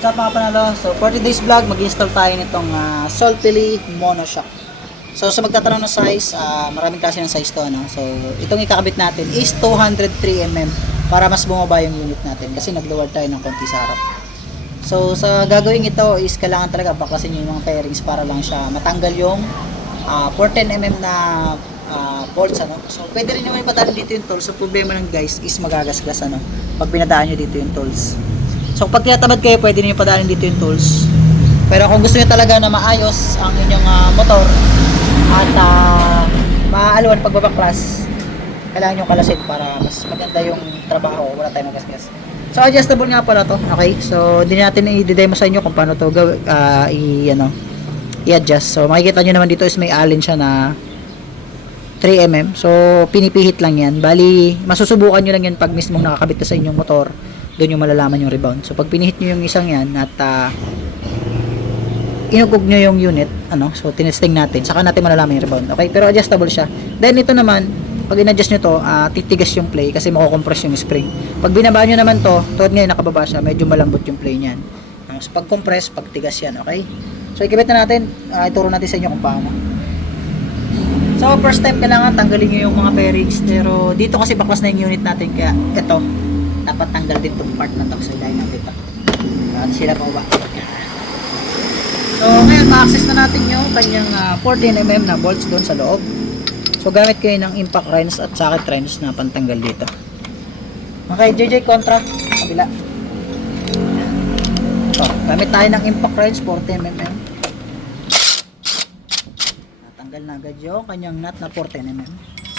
What's up mga panalo? So for today's vlog, mag-install tayo nitong Solpili Monoshock. So sa magtatanong ng size, maraming klase ng size to, ano? So itong ikakabit natin is 203mm para mas bumaba yung unit natin kasi nag-lower tayo ng konti sa harap. So sa gagawin ito is kailangan talaga baklasin yung mga fairings para lang siya matanggal yung 410mm na bolts, ano? So pwede rin naman ipadaan dito yung tools. So problema ng guys is magagasgas, ano, pag pinadaan nyo dito yung tools. So pag tinatamad kayo, pwede niyo padaanin dito yung tools. Pero kung gusto niyo talaga na maayos ang inyong motor at maaalwan pagbabaklas, kailangan niyo kalasin para mas maganda yung trabaho, wala tayong magasgas. So adjustable nga pala to, okay? So hindi natin i-demo sa inyo kung paano to i-adjust. So makikita niyo naman dito is may allen siya na 3mm. So pinipihit lang yan. Bali, masusubukan niyo lang yan pag mismong nakakabit na sa inyong motor. Doon yung malalaman yung rebound. So pag pinihit nyo yung isang yan at inugog nyo yung unit, ano, so tinesting natin, saka natin malalaman yung rebound. Okay, pero adjustable siya. Then ito naman, pag in-adjust nyo to, titigas yung play kasi mako-compress yung spring. Pag binaba nyo naman to, tulad ngayon nakababa siya, medyo malambot yung play niyan. So pag compress, pag tigas yan, okay? So ikabit na natin, ituro natin sa inyo kung paano. So first step, kailangan tanggalin nyo yung mga fairings, pero dito kasi baklas na yung unit natin, kaya ito dapat tanggal din itong part na ito kasi dahil natin ito at sila pa ba. So ngayon ma-access na natin yung kanyang 14mm na bolts doon sa loob. So gamit kayo ng impact wrench at socket wrench na pantanggal dito. Okay, JJ Contra kabila. So gamit tayo ng impact wrench 14mm. Natanggal na agad yung kanyang nut na 14mm.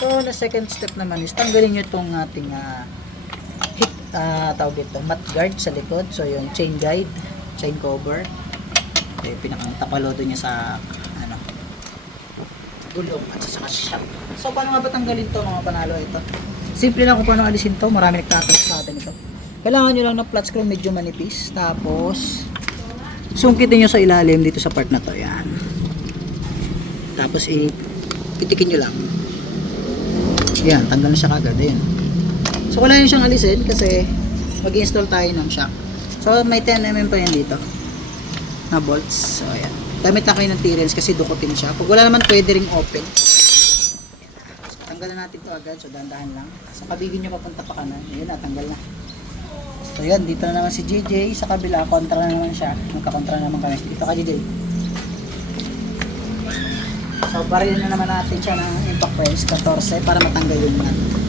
So the second step naman is tanggalin nyo itong ating tawag dito, mat guard sa likod. So yung chain guide, chain cover, yung pinakang tapalodo niya sa gulong at sa shock. So paano nga ba tanggalin to mga panalo? Ito simple lang kung paano alisin to. Marami nagtatanong sa atin ito. Kailangan nyo lang ng flat screw medyo manipis, tapos sungkitin nyo sa ilalim dito sa part na to. Yan, tapos ipitikin nyo lang. Yan, tanggal na siya kagad. Ayan. So wala yun siyang alisin kasi mag-install tayo ng shock. So may 10mm pa yan dito na bolts. So ayan, gamit lang kayo ng T-wrench kasi dukutin siya. Pag wala naman pwede ring open. So tanggalan natin to agad. So dahan-dahan lang. Sa kabigin nyo papunta pa kanan. Ayan, natanggal na. So yan, dito na naman si JJ. Sa kabila, kontra na naman siya. Magkakontra naman kami. Dito ka JJ. So parilin na naman natin siya ng impact wrench 14 para matanggal yung nut.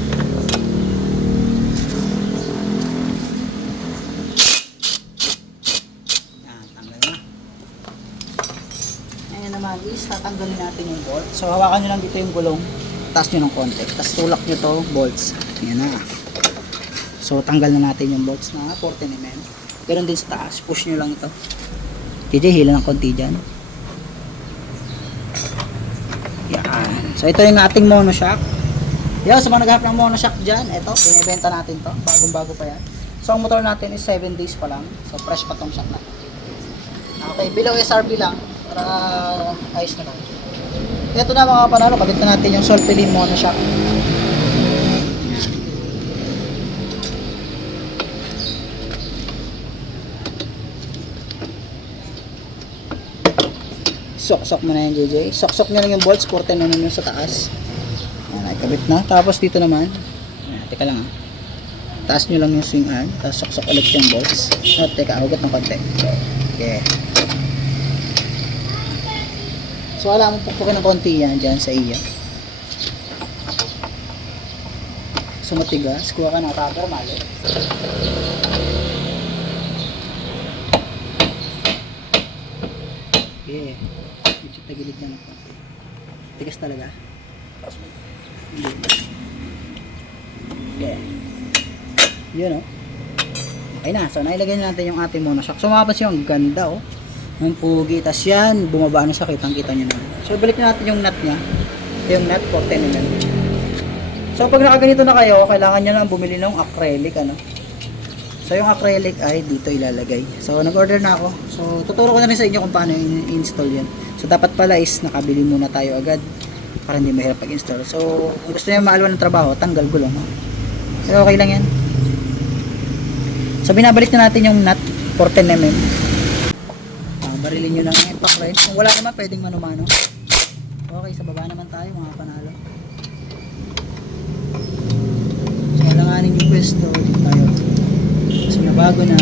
Is tatanggalin natin yung bolt. So hawakan nyo lang dito yung gulong, taas nyo ng konti, tapos tulak nyo to bolts. Ayan na. So tanggal na natin yung bolts na 14mm. Ganoon din sa taas, push nyo lang ito. JJ, hila ng konti dyan. Yan. So ito yung ating monoshock. Yo, sa mga naghahanap ng monoshock dyan, ito, binibenta natin to, bagong bago pa yan. So ang motor natin is 7 days pa lang. So fresh pa tong shock natin. Okay, below SRP lang para ayos na lang. Ito na mga panalo, kabit na natin yung Solpili Monoshock. Sok-sok mo na yung JJ. Sok-sok nyo lang yung bolts, 14mm yung sa taas. Ayan, ay kabit na. Tapos dito naman, ayan, teka lang taas nyo lang yung swing arm, tapos sok-sok ulit yung bolts. Oh, teka, hugot ng konti. Okay. So alam mo, pukpukin ng konti yan dyan sa iya. So matigas, kuha ka ng rubber mallet. Okay, medyo tagilid na ng konti. Tigas talaga. Okay, yun o. Okay na, so nailagay natin yung ating monoshock. So makapansin yung ganda o, ng pugi. Tas yan, bumaba na siya, kitang kita nyo na. So balik natin yung nut nya. Yung nut 14mm. So pag nakaganito na kayo, kailangan nyo lang bumili ng acrylic, ano. So yung acrylic ay dito ilalagay. So nag-order na ako. So tuturo ko na rin sa inyo kung paano i-install yan. So dapat pala is nakabili muna tayo agad para hindi mahirap pag-install. So kung gusto nyo maalwan ng trabaho, tanggal gulong. So okay lang yan. So binabalik na natin yung nut 14mm. barilin nyo lang yung impact line. Kung wala naman, pwedeng mano-mano. Okay, sa baba naman tayo mga panalo. So, alanganin yung pwesto. Dito tayo. So, nabago na.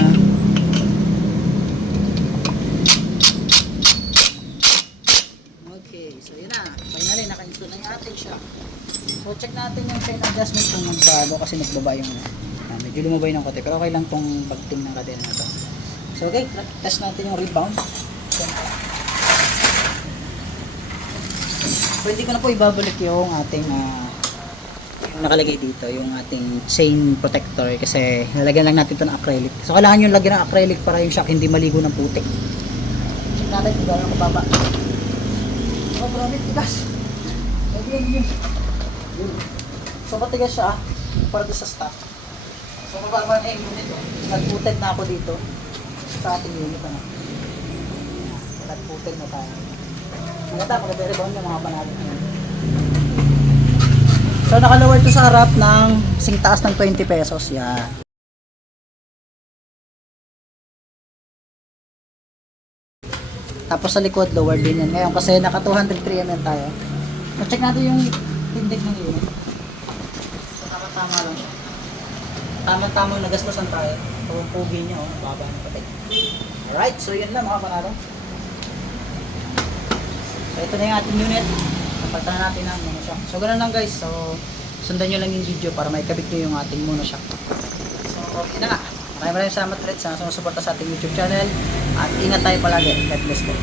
Okay, so yun na. Finally, naka-install na yung ating shock. So, check natin yung chain adjustment kung nagbago kasi nagbaba yung medyo lumabay ng kote. Pero okay lang tong pagting ng kadena na to. So, okay, test natin yung rebound. So, hindi ko na po ibabalik yung ating yung nakalagay dito, yung ating chain protector kasi lalagyan lang natin ito ng acrylic. So, kailangan yung lagyan ng acrylic para yung shock hindi maligo ng putik. Check natin kung gano'n kababa. Oh, grabe, tigas. Yun. So, matigas siya para sa stock. So, mababa na yung unit. Nag-footed na ako dito sa ating unit. Nag-footed na tayo. Maganda, maganda-rebound yung mga panalo. So, nakalower ito sa harap ng singtaas ng 20 pesos. Yan. Tapos sa likod, lower din yan. Ngayon, kasi naka 203mm tayo. So, check natin yung tindig ng unit. So, tama-tama lang siya. Tama-tama nagastusan tayo. So, pugi niya, baba ng patay. Alright, so yun lang mga panalo. So, ito na yung ating unit. Napalitan na natin ang monoshock. So, ganun lang guys. So, sundan nyo lang yung video para maikabit nyo yung ating monoshock. So, yun na nga. Maraming salamat ulit sa sumusuporta sa ating YouTube channel. At ingat tayo palagi. God bless po.